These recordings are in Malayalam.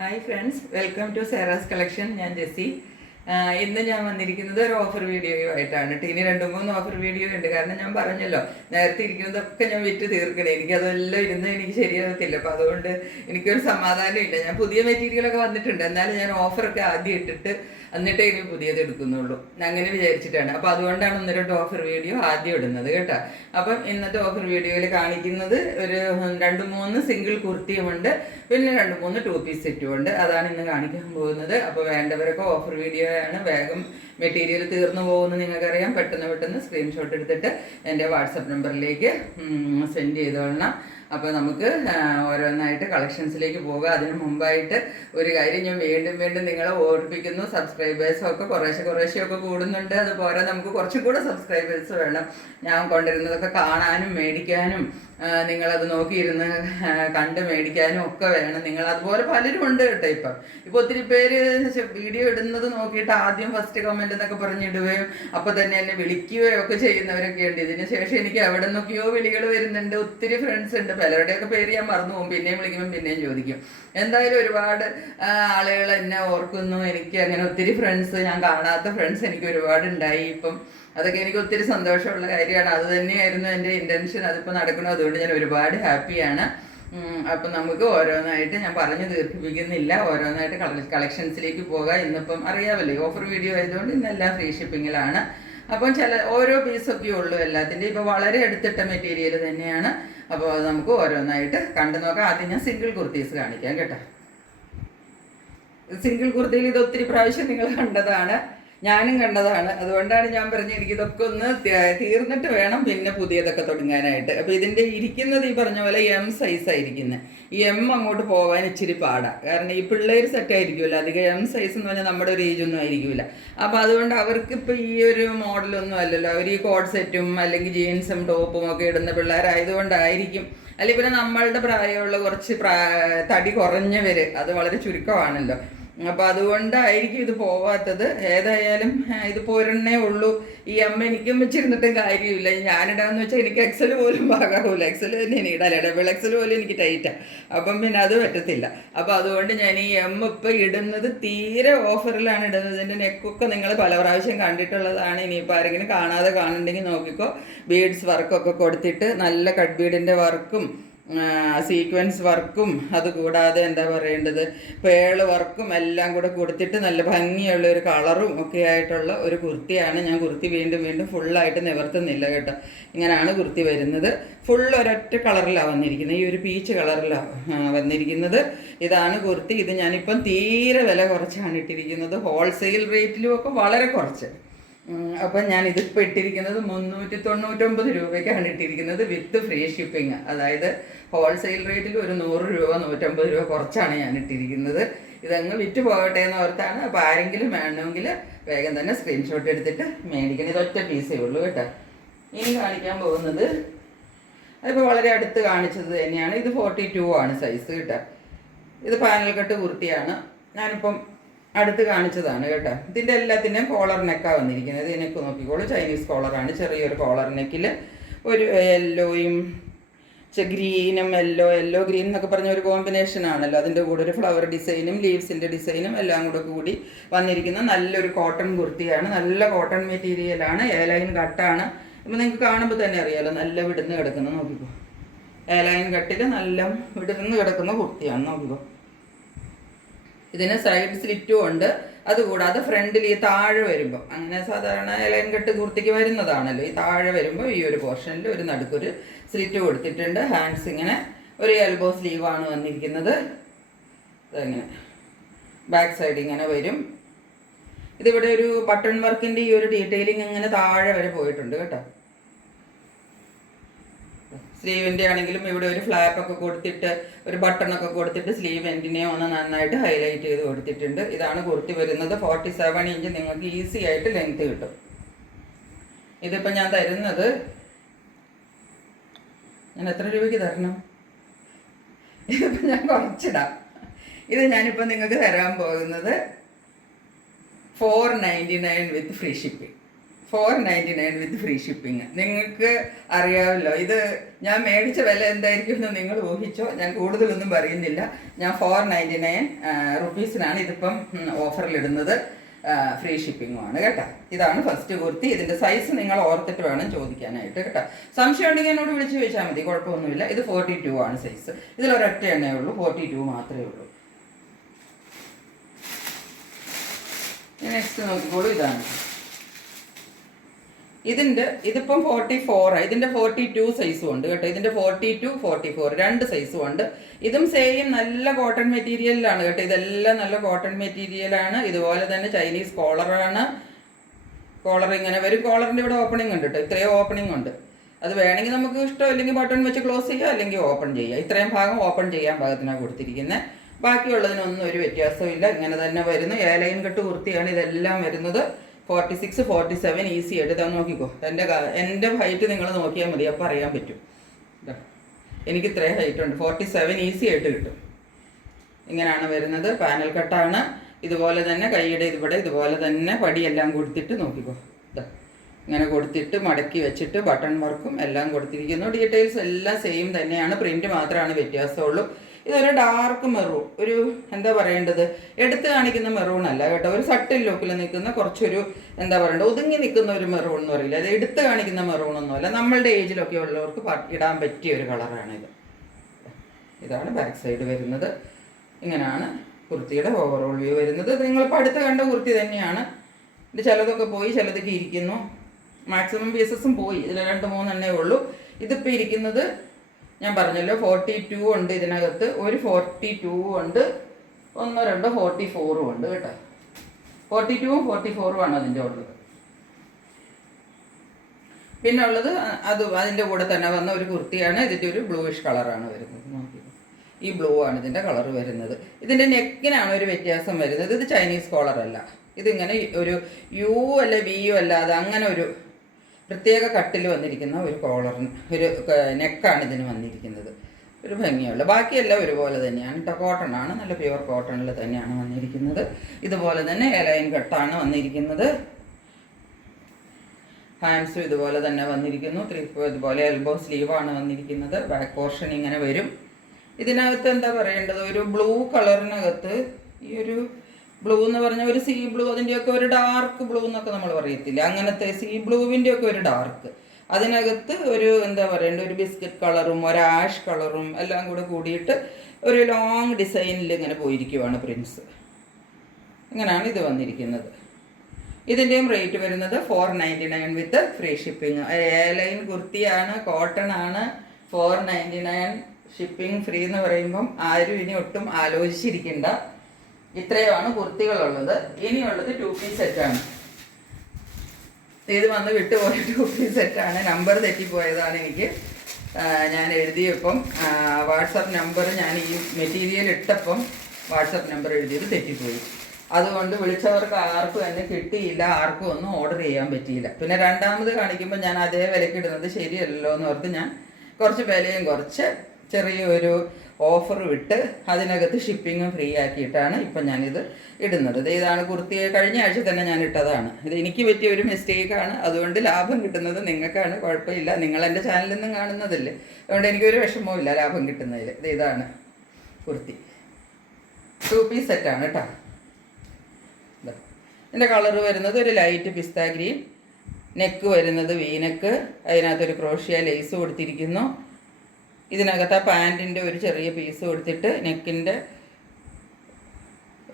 Hi friends, welcome to Sera's collection. ഞാൻ ജെസ്സി. ഇന്ന് ഞാൻ വന്നിരിക്കുന്നത് ഒരു ഓഫർ വീഡിയോയുമായിട്ടാണ്. ഇനി 2-3 ഓഫർ വീഡിയോ ഉണ്ട്. കാരണം ഞാൻ പറഞ്ഞല്ലോ, നേരത്തെ ഇരിക്കുന്നതൊക്കെ ഞാൻ വിറ്റ് തീർക്കണേ. എനിക്കതെല്ലാം ഇരുന്ന് എനിക്ക് ശരിയാകത്തില്ല. അപ്പം അതുകൊണ്ട് എനിക്കൊരു സമാധാനം ഇല്ല. ഞാൻ പുതിയ മെറ്റീരിയലൊക്കെ വന്നിട്ടുണ്ട്, എന്നാലും ഞാൻ ഓഫറൊക്കെ ആദ്യം ഇട്ടിട്ട് എന്നിട്ടേ ഇനി പുതിയത് എടുക്കുന്നുള്ളൂ. അങ്ങനെ വിചാരിച്ചിട്ടാണ്. അപ്പോൾ അതുകൊണ്ടാണ് 1-2 ഓഫർ വീഡിയോ ആദ്യം ഇടുന്നത് കേട്ടോ. അപ്പം ഇന്നത്തെ ഓഫർ വീഡിയോയിൽ കാണിക്കുന്നത് ഒരു 2-3 സിംഗിൾ കുർത്തിയുമുണ്ട്, പിന്നെ 2-3 2 പീസ് സെറ്റുമുണ്ട്. അതാണ് ഇന്ന് കാണിക്കാൻ പോകുന്നത്. അപ്പോൾ വേണ്ടവരൊക്കെ ഓഫർ വീഡിയോ ആണ്. വേഗം മെറ്റീരിയൽ തീർന്നു പോകുമെന്ന് നിങ്ങൾക്കറിയാം. പെട്ടെന്ന് സ്ക്രീൻഷോട്ട് എടുത്തിട്ട് എൻ്റെ വാട്സപ്പ് നമ്പറിലേക്ക് സെൻഡ് ചെയ്തോളണം. അപ്പോൾ നമുക്ക് ഓരോന്നായിട്ട് കളക്ഷൻസിലേക്ക് പോകാം. അതിന് മുമ്പായിട്ട് ഒരു കാര്യം ഞാൻ വീണ്ടും നിങ്ങളെ ഓർമ്മിപ്പിക്കുന്നു. സബ്സ്ക്രൈബേഴ്സൊക്കെ കുറേശ്ശെയൊക്കെ കൂടുന്നുണ്ട്. അതുപോലെ നമുക്ക് കുറച്ചും കൂടെ സബ്സ്ക്രൈബേഴ്സ് വേണം. ഞാൻ കൊണ്ടുവരുന്നതൊക്കെ കാണാനും മേടിക്കാനും നിങ്ങളത് നോക്കിയിരുന്ന് കണ്ട് മേടിക്കാനും ഒക്കെ വേണം. നിങ്ങൾ അതുപോലെ പലരും ഉണ്ട് കേട്ടോ. ഇപ്പം ഒത്തിരി പേര് വീഡിയോ ഇടുന്നത് നോക്കിയിട്ട് ആദ്യം ഫസ്റ്റ് കമൻറ്റ് എന്നൊക്കെ പറഞ്ഞിടുകയും അപ്പോൾ തന്നെ എന്നെ വിളിക്കുകയോ ഒക്കെ ചെയ്യുന്നവരൊക്കെ ഉണ്ട്. ഇതിന് ശേഷം എനിക്ക് എവിടെ നിന്നൊക്കെയോ വിളികൾ വരുന്നുണ്ട്. ഒത്തിരി ഫ്രണ്ട്സ് ഉണ്ട്. പലരുടെയൊക്കെ പേര് ഞാൻ മറന്നു പോകും. പിന്നെയും വിളിക്കുമ്പോൾ പിന്നെയും ചോദിക്കും. എന്തായാലും ഒരുപാട് ആളുകൾ എന്നെ ഓർക്കുന്നു. എനിക്ക് അങ്ങനെ ഒത്തിരി ഫ്രണ്ട്സ്, ഞാൻ കാണാത്ത ഫ്രണ്ട്സ് എനിക്ക് ഒരുപാട് ഉണ്ടായി. ഇപ്പം അതൊക്കെ എനിക്ക് ഒത്തിരി സന്തോഷമുള്ള കാര്യമാണ്. അത് തന്നെയായിരുന്നു എൻ്റെ ഇൻറ്റൻഷൻ. അതിപ്പോൾ നടക്കണം. അതുകൊണ്ട് ഞാൻ ഒരുപാട് ഹാപ്പിയാണ്. അപ്പം നമുക്ക് ഓരോന്നായിട്ട് ഞാൻ പറഞ്ഞു ദീർഘിപ്പിക്കുന്നില്ല. ഓരോന്നായിട്ട് കളക്ഷൻസിലേക്ക് പോകാം. ഇന്നിപ്പം അറിയാമല്ലോ, ഓഫർ വീഡിയോ ആയതുകൊണ്ട് ഇന്നെല്ലാം ഫ്രീ ഷിപ്പിങ്ങിലാണ്. അപ്പം ഓരോ പീസൊക്കെ ഉള്ളൂ എല്ലാത്തിൻ്റെയും. ഇപ്പോൾ വളരെ എടുത്തിട്ട മെറ്റീരിയൽ തന്നെയാണ്. അപ്പോൾ അത് നമുക്ക് ഓരോന്നായിട്ട് കണ്ടു നോക്കാം. ആദ്യം ഞാൻ സിംഗിൾ കുർത്തീസ് കാണിക്കാം കേട്ടോ. സിംഗിൾ കുർത്തിയിൽ ഇത് ഒത്തിരി പ്രാവശ്യം നിങ്ങൾ കണ്ടതാണ്, ഞാനും കണ്ടതാണ്. അതുകൊണ്ടാണ് ഞാൻ പറഞ്ഞത് എനിക്ക് ഇതൊക്കെ ഒന്ന് തീർന്നിട്ട് വേണം പിന്നെ പുതിയതൊക്കെ തുടങ്ങാനായിട്ട്. അപ്പോൾ ഇതിൻ്റെ ഇരിക്കുന്നത് ഈ പറഞ്ഞ പോലെ എം സൈസായിരിക്കുന്നത്. ഈ എം അങ്ങോട്ട് പോകാൻ ഇച്ചിരി പാടാണ്. കാരണം ഈ പിള്ളേർ സെറ്റായിരിക്കുമല്ലോ അധികം. എം സൈസ് എന്ന് പറഞ്ഞാൽ നമ്മുടെ ഒരു ഏജൊന്നും ആയിരിക്കില്ല. അപ്പോൾ അതുകൊണ്ട് അവർക്കിപ്പോൾ ഈ ഒരു മോഡലൊന്നും അല്ലല്ലോ. അവർ ഈ കോഡ് സെറ്റും അല്ലെങ്കിൽ ജീൻസും ടോപ്പും ഒക്കെ ഇടുന്ന പിള്ളേരായതുകൊണ്ടായിരിക്കും. അല്ലെങ്കിൽ പിന്നെ നമ്മളുടെ പ്രായമുള്ള കുറച്ച് തടി കുറഞ്ഞവർ, അത് വളരെ ചുരുക്കമാണല്ലോ. അപ്പോൾ അതുകൊണ്ടായിരിക്കും ഇത് പോവാത്തത്. ഏതായാലും ഇത് പോരണ്ണേ ഉള്ളൂ. ഈ അമ്മ എനിക്കും വെച്ചിരുന്നിട്ടും കാര്യമില്ല. ഞാനിടാന്ന് വെച്ചാൽ എനിക്ക് എക്സൽ പോലും പാകാവില്ല. എക്സൽ തന്നെ എനിക്ക് ഇടാൻ ഡബിൾ എക്സൽ പോലും എനിക്ക് ടൈറ്റാണ്. അപ്പം പിന്നെ അത് പറ്റത്തില്ല. അപ്പോൾ അതുകൊണ്ട് ഞാൻ ഈ എം ഇപ്പം ഇടുന്നത് തീരെ ഓഫറിലാണ് ഇടുന്നത്. ഇതിൻ്റെ നെക്കൊക്കെ നിങ്ങൾ പല പ്രാവശ്യം കണ്ടിട്ടുള്ളതാണ്. ഇനിയിപ്പോൾ ആരെങ്കിലും കാണാതെ കാണുന്നുണ്ടെങ്കിൽ നോക്കിക്കോ. ബീഡ്സ് വർക്കൊക്കെ കൊടുത്തിട്ട് നല്ല കട്ട് ബീഡിൻ്റെ വർക്കും സീക്വൻസ് വർക്കും അതുകൂടാതെ എന്താ പറയേണ്ടത് പേള് വർക്കും എല്ലാം കൂടെ കൊടുത്തിട്ട് നല്ല ഭംഗിയുള്ള ഒരു കളറും ഒക്കെ ആയിട്ടുള്ള ഒരു കുർത്തിയാണ്. ഞാൻ കുർത്തി വീണ്ടും ഫുള്ളായിട്ട് നിവർത്തുന്നില്ല കേട്ടോ. ഇങ്ങനെയാണ് കുർത്തി വരുന്നത്. ഫുൾ ഒരൊറ്റ കളറിലാണ് വന്നിരിക്കുന്നത്. ഈ ഒരു പീച്ച് കളറിലാണ് വന്നിരിക്കുന്നത്. ഇതാണ് കുർത്തി. ഇത് ഞാനിപ്പം തീരെ വില കുറച്ചാണ് ഇട്ടിരിക്കുന്നത്. ഹോൾസെയിൽ റേറ്റിലും ഒക്കെ വളരെ കുറച്ച്. അപ്പം ഞാൻ ഇതിപ്പോൾ ഇട്ടിരിക്കുന്നത് 399 രൂപയ്ക്കാണ് ഇട്ടിരിക്കുന്നത് വിത്ത് ഫ്രീ ഷിപ്പിംഗ്. അതായത് ഹോൾസെയിൽ റേറ്റിൽ ഒരു 100 രൂപ 150 രൂപ കുറച്ചാണ് ഞാൻ ഇട്ടിരിക്കുന്നത്. ഇതങ്ങ് വിറ്റ് പോകട്ടെ എന്ന് ഓർത്താണ്. അപ്പോൾ ആരെങ്കിലും വേണമെങ്കിൽ വേഗം തന്നെ സ്ക്രീൻഷോട്ട് എടുത്തിട്ട് മേടിക്കണം. ഇതൊറ്റ പീസേ ഉള്ളൂ കേട്ടോ. ഇനി കാണിക്കാൻ പോകുന്നത് അതിപ്പോൾ വളരെ അടുത്ത് കാണിച്ചത് തന്നെയാണ്. ഇത് 42 ആണ് സൈസ് കേട്ടോ. ഇത് പാനൽ കട്ട് കുർത്തിയാണ്. ഞാനിപ്പം അടുത്ത് കാണിച്ചതാണ് കേട്ടോ. ഇതിൻ്റെ എല്ലാത്തിൻ്റെയും കോളർ നെക്കാണ് വന്നിരിക്കുന്നത്. ഇതിനൊക്കെ നോക്കിക്കോളൂ, ചൈനീസ് കോളറാണ്. ചെറിയൊരു കോളർ നെക്കിൽ ഒരു യെല്ലോയും ഗ്രീനും യെല്ലോ ഗ്രീൻ എന്നൊക്കെ പറഞ്ഞ ഒരു കോമ്പിനേഷൻ ആണല്ലോ. അതിൻ്റെ കൂടെ ഒരു ഫ്ലവർ ഡിസൈനും ലീവ്സിൻ്റെ ഡിസൈനും എല്ലാം കൂടി വന്നിരിക്കുന്ന നല്ലൊരു കോട്ടൺ കുർത്തിയാണ്. നല്ല കോട്ടൺ മെറ്റീരിയലാണ്. എയർലൈൻ കട്ടാണ്. അപ്പോൾ നിങ്ങൾക്ക് കാണുമ്പോൾ തന്നെ അറിയാമല്ലോ, നല്ല വിടുന്ന് കിടക്കുന്ന. നോക്കിക്കോ, എയർലൈൻ കട്ടിൽ നല്ല വിടുന്ന് കിടക്കുന്ന കുർത്തിയാണ്. നോക്കിക്കോ, ഇതിന് സൈഡ് സ്ലിറ്റും ഉണ്ട്. അതുകൂടാതെ ഫ്രണ്ടിൽ ഈ താഴെ വരുമ്പോൾ, അങ്ങനെ സാധാരണ എലൈൻ കട്ട് കുർത്തിക്ക് വരുന്നതാണല്ലോ, ഈ താഴെ വരുമ്പോൾ ഈ ഒരു പോർഷനിൽ ഒരു നടുക്കൊരു സ്ലിറ്റ് കൊടുത്തിട്ടുണ്ട്. ഹാൻഡ്സ് ഇങ്ങനെ ഒരു എൽബോ സ്ലീവാണ് വന്നിരിക്കുന്നത്. ഇതങ്ങനെ ബാക്ക് സൈഡ് ഇങ്ങനെ വരും. ഇതിവിടെ ഒരു ബട്ടൺ വർക്കിൻ്റെ ഈ ഒരു ഡീറ്റെയിലിംഗ് ഇങ്ങനെ താഴെ വരെ പോയിട്ടുണ്ട് കേട്ടോ. സ്ലീവിൻ്റെ ആണെങ്കിലും ഇവിടെ ഒരു ഫ്ലാപ്പൊക്കെ കൊടുത്തിട്ട് ഒരു ബട്ടണൊക്കെ കൊടുത്തിട്ട് സ്ലീവ് എൻഡിനെ ഒന്ന് നന്നായിട്ട് ഹൈലൈറ്റ് ചെയ്ത് കൊടുത്തിട്ടുണ്ട്. ഇതാണ് കുർത്തി വരുന്നത്. 47 ഇഞ്ച് നിങ്ങൾക്ക് ഈസി ആയിട്ട് ലെങ്ത് കിട്ടും. ഇതിപ്പോൾ ഞാൻ തരുന്നത്, ഞാൻ എത്ര രൂപയ്ക്ക് തരണം? ഇതിപ്പോൾ ഞാൻ കുറച്ചിടാം. ഇത് ഞാനിപ്പോൾ നിങ്ങൾക്ക് തരാൻ പോകുന്നത് 499 വിത്ത് ഫ്രീ ഷിപ്പിംഗ്. 499 വിത്ത് ഫ്രീ ഷിപ്പിംഗ്. നിങ്ങൾക്ക് അറിയാമല്ലോ, ഇത് ഞാൻ മേടിച്ച വില എന്തായിരിക്കും എന്ന് നിങ്ങൾ ഊഹിച്ചോ. ഞാൻ കൂടുതലൊന്നും പറയുന്നില്ല. ഞാൻ 499 റുപ്പീസിനാണ് ഇതിപ്പം ഓഫറിലിടുന്നത്. ഫ്രീ ഷിപ്പിങ്ങുമാണ് കേട്ടോ. ഇതാണ് ഫസ്റ്റ് കുർത്തി. ഇതിൻ്റെ സൈസ് നിങ്ങൾ ഓർത്തിട്ട് വേണം ചോദിക്കാനായിട്ട് കേട്ടോ. സംശയം ഉണ്ടെങ്കിൽ എന്നോട് വിളിച്ച് ചോദിച്ചാൽ മതി, കുഴപ്പമൊന്നുമില്ല. ഇത് 42 ആണ് സൈസ്. ഇതിലൊരൊറ്റ എണ്ണേ ഉള്ളൂ, 42 മാത്രമേ ഉള്ളൂ. നെക്സ്റ്റ് നോക്കിക്കോളൂ, ഇതാണ്. ഇതിപ്പം 44 ഇതിൻ്റെ 42 സൈസും ഉണ്ട് കേട്ടോ. ഇതിൻ്റെ 42, 44 രണ്ട് സൈസും ഉണ്ട്. ഇതും സെയിം നല്ല കോട്ടൺ മെറ്റീരിയലിലാണ് കേട്ടോ. ഇതെല്ലാം നല്ല കോട്ടൺ മെറ്റീരിയലാണ്. ഇതുപോലെ തന്നെ ചൈനീസ് കോളറാണ്. കോളർ ഇങ്ങനെ വരും. കോളറിൻ്റെ ഇവിടെ ഓപ്പണിംഗ് ഉണ്ട് കേട്ടോ. ഇത്രയും ഓപ്പണിംഗ് ഉണ്ട്. അത് വേണമെങ്കിൽ നമുക്ക് ഇഷ്ടം അല്ലെങ്കിൽ ബട്ടൺ വെച്ച് ക്ലോസ് ചെയ്യുക, അല്ലെങ്കിൽ ഓപ്പൺ ചെയ്യുക. ഇത്രയും ഭാഗം ഓപ്പൺ ചെയ്യാൻ പാകത്തിനാണ് കൊടുത്തിരിക്കുന്നത്. ബാക്കിയുള്ളതിനൊന്നും ഒരു വ്യത്യാസവും ഇല്ല. ഇങ്ങനെ തന്നെ വരുന്നു. ലൈൻ കെട്ട് കുർത്തിയാണ് ഇതെല്ലാം വരുന്നത്. 46, 47 ഈസി ആയിട്ട് ഇതാ നോക്കിക്കോ. എൻ്റെ ഹൈറ്റ് നിങ്ങൾ നോക്കിയാൽ മതി, അപ്പോൾ അറിയാൻ പറ്റും. എനിക്ക് ഇത്രയും ഹൈറ്റ് ഉണ്ട്. 47 ഈസി ആയിട്ട് കിട്ടും. ഇങ്ങനെയാണ് വരുന്നത്. പാനൽ കട്ടാണ്. ഇതുപോലെ തന്നെ കൈയുടെ ഇവിടെ ഇതുപോലെ തന്നെ പടിയെല്ലാം കൊടുത്തിട്ട് നോക്കിക്കോ. ഇങ്ങനെ കൊടുത്തിട്ട് മടക്കി വെച്ചിട്ട് ബട്ടൺ വർക്കും എല്ലാം കൊടുത്തിരിക്കുന്നു. ഡീറ്റെയിൽസ് എല്ലാം സെയിം തന്നെയാണ്. പ്രിൻറ്റ് മാത്രമാണ് വ്യത്യാസമുള്ളൂ. ഇതൊരു ഡാർക്ക് മെറൂൺ, ഒരു എന്താ പറയേണ്ടത്, എടുത്ത് കാണിക്കുന്ന മെറൂൺ അല്ല കേട്ടോ. ഒരു സട്ടിൽ ലുക്കിൽ നിൽക്കുന്ന കുറച്ചൊരു എന്താ പറയേണ്ടത്, ഒതുങ്ങി നിൽക്കുന്ന ഒരു മെറൂൺ എന്ന് പറയില്ല. അത് എടുത്ത് കാണിക്കുന്ന മെറൂണൊന്നുമല്ല. നമ്മളുടെ ഏജിലൊക്കെ ഉള്ളവർക്ക് ഇടാൻ പറ്റിയ ഒരു കളറാണ് ഇത്. ഇതാണ് ബാക്ക് സൈഡ് വരുന്നത്. ഇങ്ങനെയാണ് കുർത്തിയുടെ ഓവറോൾ വ്യൂ വരുന്നത്. നിങ്ങളിപ്പോൾ അടുത്ത് കണ്ട കുർത്തി തന്നെയാണ്. ഇത് ചിലതൊക്കെ പോയി, ചിലതൊക്കെ ഇരിക്കുന്നു. മാക്സിമം പീസസും പോയി. ഇതിൽ 2-3 എണ്ണേ ഉള്ളൂ. ഇതിപ്പോൾ ഇരിക്കുന്നത് ഞാൻ പറഞ്ഞല്ലോ 42 ഉണ്ട് ഇതിനകത്ത്. ഒരു 42 ഉണ്ട്, 1-2 44 ഉണ്ട് കേട്ടോ. 42ഉം 44ഉം ആണ് അതിൻ്റെ ഉള്ളത്. പിന്നെ ഉള്ളത് അതിൻ്റെ കൂടെ തന്നെ വന്ന ഒരു കുർത്തിയാണ്. ഇതിൻ്റെ ഒരു ബ്ലൂയിഷ് കളറാണ് വരുന്നത്. നോക്കി, ഈ ബ്ലൂ ആണ് ഇതിൻ്റെ കളർ വരുന്നത്. ഇതിൻ്റെ നെക്കിനാണ് ഒരു വ്യത്യാസം വരുന്നത്. ഇത് ചൈനീസ് കോളറല്ല. ഇതിങ്ങനെ ഒരു യു അല്ല വിയു അല്ലാതെ അങ്ങനെ ഒരു പ്രത്യേക കട്ടിൽ വന്നിരിക്കുന്ന ഒരു കോളറിന് ഒരു നെക്കാണ് ഇതിന് വന്നിരിക്കുന്നത്. ഒരു ഭംഗിയുള്ള, ബാക്കിയെല്ലാം ഒരുപോലെ തന്നെയാണ് കേട്ടോ. കോട്ടൺ ആണ്, നല്ല പ്യുവർ കോട്ടണിൽ തന്നെയാണ് വന്നിരിക്കുന്നത്. ഇതുപോലെ തന്നെ ലൈൻ കട്ടാണ് വന്നിരിക്കുന്നത്. ഹാൻഡ്സും ഇതുപോലെ തന്നെ വന്നിരിക്കുന്നു. ഇതുപോലെ എൽബോ സ്ലീവാണ് വന്നിരിക്കുന്നത്. ബാക്ക് പോർഷൻ ഇങ്ങനെ വരും. ഇതിനകത്ത് എന്താ പറയേണ്ടത്, ഒരു ബ്ലൂ കളറിനകത്ത് ഈ ഒരു ബ്ലൂ എന്ന് പറഞ്ഞാൽ ഒരു സീ ബ്ലൂ, അതിൻ്റെയൊക്കെ ഒരു ഡാർക്ക് ബ്ലൂ എന്നൊക്കെ നമ്മൾ പറയത്തില്ല, അങ്ങനത്തെ സീ ബ്ലൂവിൻ്റെ ഒക്കെ ഒരു ഡാർക്ക്. അതിനകത്ത് ഒരു എന്താ പറയേണ്ടത്, ഒരു ബിസ്ക്കറ്റ് കളറും ഒരു ആഷ് കളറും എല്ലാം കൂടെ കൂടിയിട്ട് ഒരു ലോങ് ഡിസൈനിൽ ഇങ്ങനെ പോയിരിക്കുവാണ് പ്രിൻസ്. ഇങ്ങനെയാണ് ഇത് വന്നിരിക്കുന്നത്. ഇതിൻ്റെയും റേറ്റ് വരുന്നത് 499 വിത്ത് ഫ്രീ ഷിപ്പിംഗ്. ലൈൻ കുർത്തിയാണ്, കോട്ടൺ ആണ്. 499 ഷിപ്പിംഗ് ഫ്രീ എന്ന് പറയുമ്പം ആരും ഇനി ഒട്ടും ആലോചിച്ചിരിക്കേണ്ട. ഇത്രയുമാണ് കുർത്തികളുള്ളത്. ഇനിയുള്ളത് 2 പീസ് സെറ്റാണ്. ഇത് വന്ന് വിട്ടുപോയ 2 പീസ് സെറ്റാണ്. നമ്പർ തെറ്റിപ്പോയതാണ് എനിക്ക്. ഞാൻ എഴുതിയപ്പം വാട്സപ്പ് നമ്പർ ഞാൻ ഈ മെറ്റീരിയൽ ഇട്ടപ്പം വാട്സപ്പ് നമ്പർ എഴുതിയത് തെറ്റിപ്പോയി. അതുകൊണ്ട് വിളിച്ചവർക്ക് ആർക്കും എന്നെ കിട്ടിയില്ല, ആർക്കും ഒന്നും ഓർഡർ ചെയ്യാൻ പറ്റിയില്ല. പിന്നെ രണ്ടാമത് കാണിക്കുമ്പോൾ ഞാൻ അതേ വിലക്ക് ഇടുന്നത് ശരിയല്ലല്ലോ എന്ന് ഓർത്ത് ഞാൻ കുറച്ച് വിലയും കുറച്ച് ചെറിയൊരു ഓഫർ വിട്ട് അതിനകത്ത് ഷിപ്പിങ്ങും ഫ്രീ ആക്കിയിട്ടാണ് ഇപ്പം ഞാനിത് ഇടുന്നത്. ഇതാണ് കുർത്തിയെ കഴിഞ്ഞ ആഴ്ച തന്നെ ഞാൻ ഇട്ടതാണ്. ഇത് എനിക്ക് പറ്റിയ ഒരു മിസ്റ്റേക്കാണ്. അതുകൊണ്ട് ലാഭം കിട്ടുന്നത് നിങ്ങൾക്കാണ്, കുഴപ്പമില്ല. നിങ്ങൾ എൻ്റെ ചാനലിൽ നിന്നും കാണുന്നതല്ലേ, അതുകൊണ്ട് എനിക്കൊരു വിഷമവും ഇല്ല ലാഭം കിട്ടുന്നതിൽ. ഇതാണ് കുർത്തി. 2 പീസ് സെറ്റാണ് കേട്ടോ. ഇതിൻ്റെ കളർ വരുന്നത് ഒരു ലൈറ്റ് പിസ്ത ഗ്രീൻ. നെക്ക് വരുന്നത് വീനെക്ക്. അതിനകത്തൊരു ക്രോഷ്യ ലേസ് കൊടുത്തിരിക്കുന്നു. ഇതിനകത്ത് ആ പാൻറ്റിൻ്റെ ഒരു ചെറിയ പീസ് കൊടുത്തിട്ട് നെക്കിൻ്റെ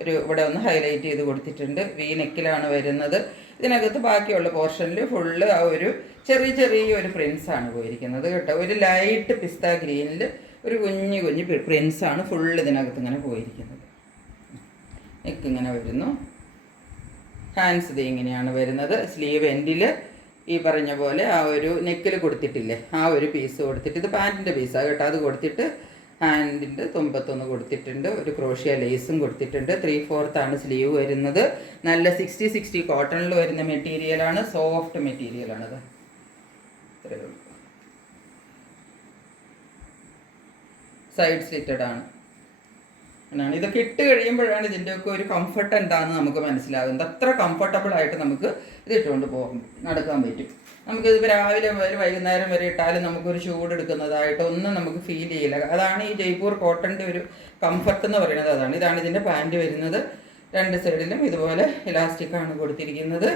ഒരു ഇവിടെ ഒന്ന് ഹൈലൈറ്റ് ചെയ്ത് കൊടുത്തിട്ടുണ്ട്. വി നെക്കിലാണ് വരുന്നത്. ഇതിനകത്ത് ബാക്കിയുള്ള പോർഷനിൽ ഫുള്ള് ആ ഒരു ചെറിയൊരു പ്രിൻസാണ് പോയിരിക്കുന്നത് കേട്ടോ. ഒരു ലൈറ്റ് പിസ്ത ഗ്രീനിൽ ഒരു കുഞ്ഞു പ്രിൻസാണ് ഫുള്ള് ഇതിനകത്ത് ഇങ്ങനെ പോയിരിക്കുന്നത്. നെക്ക് ഇങ്ങനെ വരുന്നു. ഹാൻഡ്സ് ഇത് ഇങ്ങനെയാണ് വരുന്നത്. സ്ലീവ് എൻഡിൽ ഈ പറഞ്ഞ പോലെ ആ ഒരു നെക്കിൽ കൊടുത്തിട്ടില്ലേ, ആ ഒരു പീസ് കൊടുത്തിട്ട്, ഇത് പാൻറ്റിൻ്റെ പീസാണ് കേട്ടോ, അത് കൊടുത്തിട്ട് ഹാൻഡിൻ്റെ തുമ്പത്തൊന്ന് കൊടുത്തിട്ടുണ്ട്. ഒരു ക്രോഷ്യ ലേസും കൊടുത്തിട്ടുണ്ട്. 3/4 ആണ് സ്ലീവ് വരുന്നത്. നല്ല 60 കോട്ടണിൽ വരുന്ന മെറ്റീരിയലാണ്, സോഫ്റ്റ് മെറ്റീരിയലാണത്. ഇത്രയേ ഉള്ളൂ. സൈഡ് സ്ലിറ്റഡ് ആണ്. എന്നാണ് ഇതൊക്കെ ഇട്ട് കഴിയുമ്പോഴാണ് ഇതിൻ്റെയൊക്കെ ഒരു കംഫർട്ട് എന്താണെന്ന് നമുക്ക് മനസ്സിലാകുന്നത്. അത്ര കംഫർട്ടബിൾ ആയിട്ട് നമുക്ക് ഇത് ഇട്ടുകൊണ്ട് പോകാൻ നടക്കാൻ പറ്റും. നമുക്കിത് രാവിലെ വരെ വൈകുന്നേരം വരെ ഇട്ടാലും നമുക്കൊരു ചൂടെടുക്കുന്നതായിട്ട് ഒന്നും നമുക്ക് ഫീൽ ചെയ്യില്ല. അതാണ് ഈ ജയ്പൂർ കോട്ടൻ്റെ ഒരു കംഫർട്ട് എന്ന് പറയുന്നത്. അതാണ്. ഇതാണ് ഇതിൻ്റെ പാൻറ്റ് വരുന്നത്. രണ്ട് സൈഡിലും ഇതുപോലെ ഇലാസ്റ്റിക്കാണ് കൊടുത്തിരിക്കുന്നത്.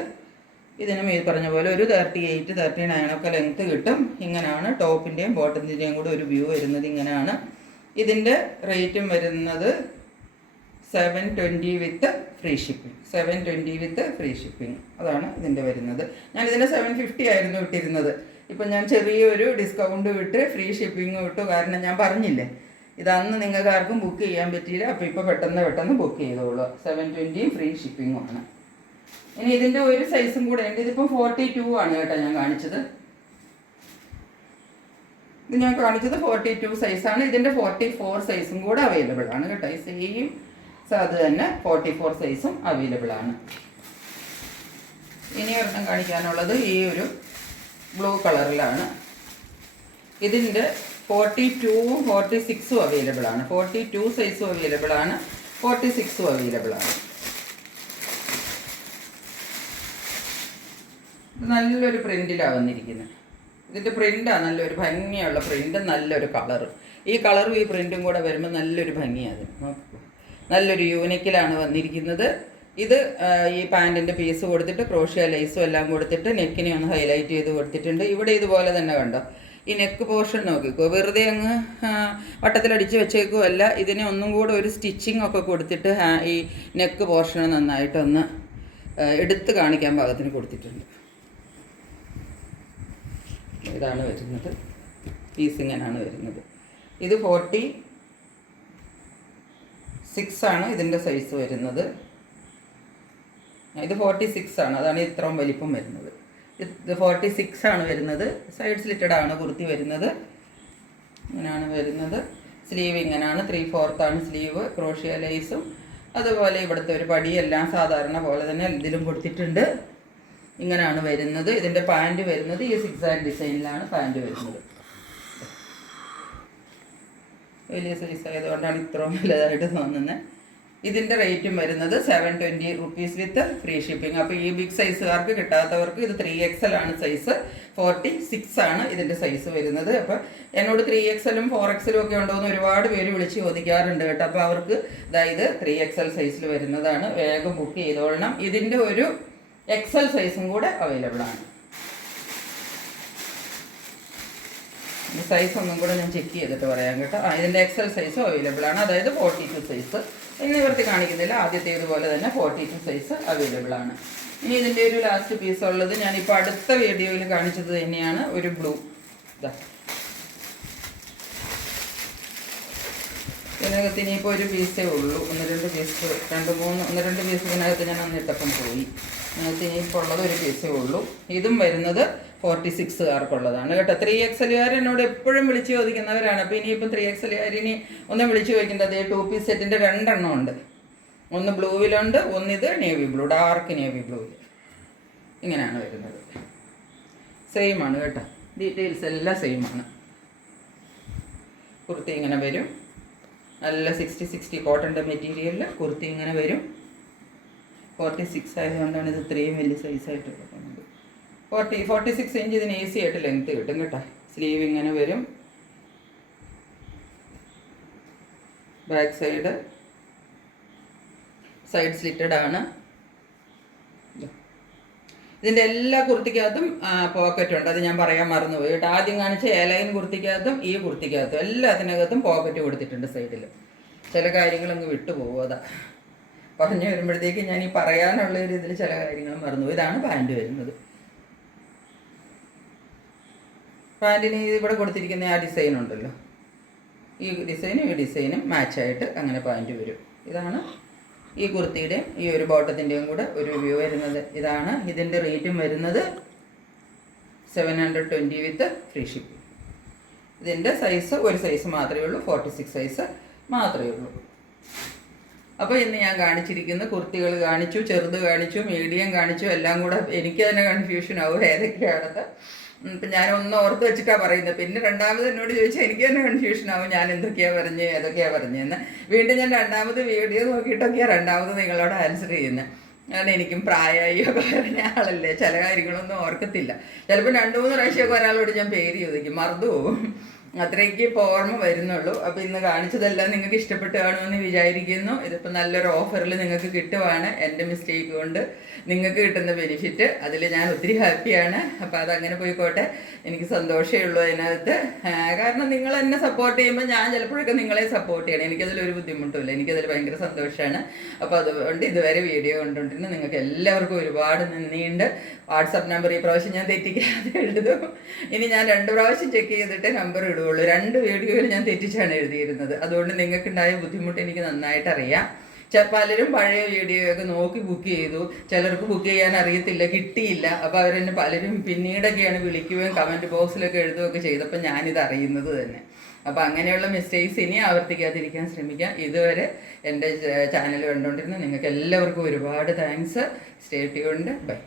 ഇതിനും ഈ പറഞ്ഞ പോലെ ഒരു 38, 39 ഒക്കെ ലെങ്ത്ത് കിട്ടും. ഇങ്ങനെയാണ് ടോപ്പിൻ്റെയും ബോട്ടത്തിൻ്റെയും കൂടെ ഒരു വ്യൂ വരുന്നത്. ഇങ്ങനെയാണ്. ഇതിൻ്റെ റേറ്റും വരുന്നത് 720 വിത്ത് ഫ്രീ ഷിപ്പിംഗ്. 720 വിത്ത് ഫ്രീ ഷിപ്പിംഗ്. അതാണ് ഇതിൻ്റെ വരുന്നത്. ഞാനിതിൻ്റെ 750 ആയിരുന്നു ഇട്ടിരുന്നത്. ഇപ്പം ഞാൻ ചെറിയൊരു ഡിസ്കൗണ്ട് വിട്ട് ഫ്രീ ഷിപ്പിംഗ് വിട്ടു. കാരണം ഞാൻ പറഞ്ഞില്ലേ, ഇതന്ന് നിങ്ങൾക്ക് ആർക്കും ബുക്ക് ചെയ്യാൻ പറ്റിയില്ല. അപ്പോൾ ഇപ്പോൾ പെട്ടെന്ന് ബുക്ക് ചെയ്തോളൂ. 720 ഫ്രീ ഷിപ്പിംഗും ആണ്. ഇനി ഇതിൻ്റെ ഒരു സൈസും കൂടെ ഉണ്ട്. ഇതിപ്പോൾ 42 ആണ് കേട്ടോ ഞാൻ കാണിച്ചത്. ഇത് ഞാൻ കാണിച്ചത് 42 സൈസാണ്. ഇതിൻ്റെ 44 സൈസും കൂടെ അവൈലബിൾ ആണ് കേട്ടോ. ഈ സെയിം അത് തന്നെ 44 സൈസും അവൈലബിൾ ആണ്. ഇനി ഒരെണ്ണം കാണിക്കാനുള്ളത് ഈ ഒരു ബ്ലൂ കളറിലാണ്. ഇതിൻ്റെ 42ഉം 46ഉം അവൈലബിൾ ആണ്. 42 സൈസും അവൈലബിൾ ആണ്, 46ഉം അവൈലബിൾ ആണ്. നല്ലൊരു പ്രിൻറ്റിലാണ് വന്നിരിക്കുന്നത്. ഇതിൻ്റെ പ്രിൻ്റാണ് നല്ലൊരു ഭംഗിയുള്ള പ്രിൻ്റ്, നല്ലൊരു കളറും. ഈ കളറും ഈ പ്രിൻറ്റും കൂടെ വരുമ്പോൾ നല്ലൊരു ഭംഗിയാണ്. നല്ലൊരു യൂണിക്കിലാണ് വന്നിരിക്കുന്നത്. ഇത് ഈ പാൻറ്റിൻ്റെ പീസ് കൊടുത്തിട്ട് ക്രോഷ്യ ലൈസും എല്ലാം കൊടുത്തിട്ട് നെക്കിനെ ഒന്ന് ഹൈലൈറ്റ് ചെയ്ത് കൊടുത്തിട്ടുണ്ട്. ഇവിടെ ഇതുപോലെ തന്നെ കണ്ടോ, ഈ നെക്ക് പോർഷൻ നോക്കിക്കോ, വെറുതെ അങ്ങ് വട്ടത്തിലടിച്ച് വെച്ചേക്കുമല്ല. ഇതിനെ ഒന്നും കൂടെ ഒരു സ്റ്റിച്ചിങ് ഒക്കെ കൊടുത്തിട്ട് ഈ നെക്ക് പോർഷൻ നന്നായിട്ടൊന്ന് എടുത്ത് കാണിക്കാൻ പാകത്തിന് കൊടുത്തിട്ടുണ്ട്. ഇതാണ് വരുന്നത്. പീസ് ഇങ്ങനെയാണ് വരുന്നത്. ഇത് 46 ആണ് ഇതിൻ്റെ സൈസ് വരുന്നത്. ഇത് 46 ആണ്, അതാണ് ഇത്രയും വലിപ്പം വരുന്നത്. ഇത് 46 ആണ് വരുന്നത്. സൈഡ് സ്ലിറ്റഡ് ആണ് കുർത്തി വരുന്നത്. ഇങ്ങനെയാണ് വരുന്നത്. സ്ലീവ് ഇങ്ങനെയാണ്, 3/4 ആണ് സ്ലീവ്. ക്രോഷ്യ ലൈസും അതുപോലെ ഇവിടുത്തെ ഒരു പടിയെല്ലാം സാധാരണ പോലെ തന്നെ ഇതിലും കൊടുത്തിട്ടുണ്ട്. ഇങ്ങനെയാണ് വരുന്നത്. ഇതിൻ്റെ പാൻറ്റ് വരുന്നത് ഈ സിക്സാഗ് ഡിസൈനിലാണ് പാൻറ്റ് വരുന്നത്. വലിയ സൈസ് ആയതുകൊണ്ടാണ് ഇത്രയും വലുതായിട്ട് തോന്നുന്നത്. ഇതിൻ്റെ റേറ്റും വരുന്നത് 720 റുപ്പീസ് വിത്ത് ഫ്രീ ഷിപ്പിംഗ്. അപ്പോൾ ഈ ബിഗ് സൈസുകാർക്ക് കിട്ടാത്തവർക്ക് ഇത് 3XL ആണ് സൈസ്. 46 ആണ് ഇതിൻ്റെ സൈസ് വരുന്നത്. അപ്പോൾ എന്നോട് 3XLും 4XLും ഒക്കെ ഉണ്ടോ എന്ന് ഒരുപാട് പേര് വിളിച്ച് ചോദിക്കാറുണ്ട് കേട്ടോ. അപ്പോൾ അവർക്ക് ഇത് 3XL സൈസിൽ വരുന്നതാണ്. വേഗം ബുക്ക് ചെയ്തോളണം. ഇതിൻ്റെ ഒരു XL സൈസും കൂടെ അവൈലബിൾ ആണ്. ഈ സൈസ് ഒന്നും കൂടെ ഞാൻ ചെക്ക് ചെയ്തിട്ട് പറയാം കേട്ടോ. ഇതിൻ്റെ XL സൈസും അവൈലബിൾ ആണ്, അതായത് 42 സൈസ്. ഇന്ന് ഇവർക്ക് കാണിക്കുന്നില്ല, ആദ്യത്തേതുപോലെ തന്നെ 42 സൈസ് അവൈലബിൾ ആണ്. ഇനി ഇതിൻ്റെ ഒരു ലാസ്റ്റ് പീസ് ഉള്ളത് ഞാനിപ്പോൾ അടുത്ത വീഡിയോയിൽ കാണിച്ചത് തന്നെയാണ്. ഒരു ബ്ലൂ. ഇതിനകത്ത് ഇനിയിപ്പോൾ ഒരു പീസേ ഉള്ളൂ. 1-2 പീസ് ഇതിനകത്ത് ഞാൻ അന്നിട്ടപ്പം പോയി. ഇതിനകത്ത് ഇനിയിപ്പോൾ ഉള്ളത് ഒരു പീസേ ഉള്ളൂ. ഇതും വരുന്നത് 46കാർക്കുള്ളതാണ് കേട്ടോ. 3XLകാർ എന്നോട് എപ്പോഴും വിളിച്ച് ചോദിക്കുന്നവരാണ്. അപ്പോൾ ഇനിയിപ്പം 3XLകാർ ഇനി ഒന്നും വിളിച്ച് ചോദിക്കേണ്ടത് 2 പീസ് സെറ്റിൻ്റെ 2 എണ്ണം ഉണ്ട്. ഒന്ന് ബ്ലൂവിലുണ്ട്, ഒന്നിത് നേവി ബ്ലൂ, ഡാർക്ക് നേവി ബ്ലൂവിൽ. ഇങ്ങനെയാണ് വരുന്നത്. സെയിം ആണ് കേട്ടോ. ഡീറ്റെയിൽസ് എല്ലാം സെയിം ആണ്. കുർത്തി ഇങ്ങനെ വരും. നല്ല 60 കോട്ടൻ്റെ മെറ്റീരിയലിൽ കുർത്തി ഇങ്ങനെ വരും. 46 ആയതുകൊണ്ടാണ് ഇത് ഇത്രയും വലിയ സൈസായിട്ട് കിട്ടുന്നത്. 46 ഇഞ്ച് ഇതിന് ഈസി ആയിട്ട് ലെങ്ത്ത് കിട്ടും കേട്ടോ. സ്ലീവ് ഇങ്ങനെ വരും. ബാക്ക് സൈഡ് സ്ലിറ്റഡ് ആണ്. ഇതിൻ്റെ എല്ലാ കുർത്തിക്കകത്തും പോക്കറ്റ് ഉണ്ട്. അത് ഞാൻ പറയാൻ മറന്നുപോയി കേട്ടോ. ആദ്യം കാണിച്ച എലൈൻ കുർത്തിക്കകത്തും ഈ കുർത്തിക്കകത്തും എല്ലാത്തിനകത്തും പോക്കറ്റ് കൊടുത്തിട്ടുണ്ട് സൈഡിൽ. ചില കാര്യങ്ങളങ്ങ് വിട്ടുപോകും. അതാ പറഞ്ഞു വരുമ്പോഴത്തേക്ക് ഞാൻ ഈ പറയാനുള്ള ഒരു ഇതിൽ ചില കാര്യങ്ങൾ മറന്നുപോയി. ഇതാണ് പാൻറ്റ് വരുന്നത്. പാൻറ്റിന് ഇവിടെ കൊടുത്തിരിക്കുന്ന ആ ഡിസൈൻ ഉണ്ടല്ലോ, ഈ ഡിസൈനും മാച്ചായിട്ട് അങ്ങനെ പാൻറ്റ് വരും. ഇതാണ് ഈ കുർത്തിയുടെയും ഈ ഒരു ബോട്ടത്തിൻ്റെയും കൂടെ ഒരു വ്യൂ വരുന്നത്. ഇതാണ്. ഇതിൻ്റെ റേറ്റും വരുന്നത് 720 വിത്ത് ഫ്രീ ഷിപ്പിംഗ്. ഇതിൻ്റെ സൈസ് ഒരു സൈസ് മാത്രമേ ഉള്ളൂ, 46 സൈസ് മാത്രമേ ഉള്ളൂ. അപ്പോൾ ഇന്ന് ഞാൻ കാണിച്ചിരിക്കുന്ന കുർത്തികൾ കാണിച്ചു, ചെറുത് കാണിച്ചു, മീഡിയം കാണിച്ചു, എല്ലാം കൂടെ എനിക്ക് തന്നെ കൺഫ്യൂഷൻ ആവും ഏതൊക്കെയാണത്. ഇപ്പം ഞാൻ ഒന്ന് ഓർത്ത് വെച്ചിട്ടാണ് പറയുന്നത്. പിന്നെ രണ്ടാമത് എന്നോട് ചോദിച്ചാൽ എനിക്ക് തന്നെ കൺഫ്യൂഷൻ ആവും, ഞാൻ എന്തൊക്കെയാണ് പറഞ്ഞ് ഏതൊക്കെയാണ് പറഞ്ഞതെന്ന്. വീണ്ടും ഞാൻ രണ്ടാമത് വീഡിയോ നോക്കിയിട്ടൊക്കെയാണ് രണ്ടാമത് നിങ്ങളോട് ആൻസർ ചെയ്യുന്നത്. കാരണം എനിക്കും പ്രായമായി ഒക്കെ പറഞ്ഞ ആളല്ലേ, ചില കാര്യങ്ങളൊന്നും ഓർക്കത്തില്ല. ചിലപ്പോൾ 2-3 പ്രാവശ്യമൊക്കെ ഒരാളോട് ഞാൻ പേര് ചോദിക്കും, മറന്നു പോകും. അത്രയ്ക്ക് ഇപ്പോൾ ഓർമ്മ വരുന്നുള്ളൂ. അപ്പോൾ ഇന്ന് കാണിച്ചതെല്ലാം നിങ്ങൾക്ക് ഇഷ്ടപ്പെട്ട് കാണുമെന്ന് വിചാരിക്കുന്നു. ഇതിപ്പോൾ നല്ലൊരു ഓഫറിൽ നിങ്ങൾക്ക് കിട്ടുവാണ്. എൻ്റെ മിസ്റ്റേക്ക് കൊണ്ട് നിങ്ങൾക്ക് കിട്ടുന്ന ബെനിഫിറ്റ്, അതിൽ ഞാൻ ഒത്തിരി ഹാപ്പിയാണ്. അപ്പോൾ അതങ്ങനെ പോയിക്കോട്ടെ, എനിക്ക് സന്തോഷമേ ഉള്ളൂ അതിനകത്ത്. കാരണം നിങ്ങൾ എന്നെ സപ്പോർട്ട് ചെയ്യുമ്പോൾ ഞാൻ ചിലപ്പോഴൊക്കെ നിങ്ങളെ സപ്പോർട്ട് ചെയ്യണം. എനിക്കതിലൊരു ബുദ്ധിമുട്ടുമില്ല, എനിക്കതിൽ ഭയങ്കര സന്തോഷമാണ്. അപ്പോൾ അതുകൊണ്ട് ഇതുവരെ വീഡിയോ കണ്ടുകൊണ്ടിരുന്ന നിങ്ങൾക്ക് എല്ലാവർക്കും ഒരുപാട് നന്ദിയുണ്ട്. വാട്സപ്പ് നമ്പർ ഈ പ്രാവശ്യം ഞാൻ തെറ്റിക്കാതെ എഴുതും. ഇനി ഞാൻ 2 പ്രാവശ്യം ചെക്ക് ചെയ്തിട്ട് നമ്പർ ഇടുകയുള്ളൂ. 2 വീഡിയോയിൽ ഞാൻ തെറ്റിച്ചാണ് എഴുതിയിരുന്നത്. അതുകൊണ്ട് നിങ്ങൾക്കുണ്ടായ ബുദ്ധിമുട്ട് എനിക്ക് നന്നായിട്ട് അറിയാം. പലരും പഴയ വീഡിയോയൊക്കെ നോക്കി ബുക്ക് ചെയ്തു, ചിലർക്ക് ബുക്ക് ചെയ്യാൻ അറിയത്തില്ല, കിട്ടിയില്ല. അപ്പോൾ അവരെന്നെ പലരും പിന്നീടൊക്കെയാണ് വിളിക്കുകയും കമൻറ്റ് ബോക്സിലൊക്കെ എഴുതുകയൊക്കെ ചെയ്തപ്പോൾ ഞാനിത് അറിയുന്നത് തന്നെ. അപ്പോൾ അങ്ങനെയുള്ള മിസ്റ്റേക്സ് ഇനി ആവർത്തിക്കാതിരിക്കാൻ ശ്രമിക്കാം. ഇതുവരെ എൻ്റെ ചാനൽ കണ്ടുകൊണ്ടിരുന്ന നിങ്ങൾക്ക് എല്ലാവർക്കും ഒരുപാട് താങ്ക്സ്. Stay tuned. ബൈ.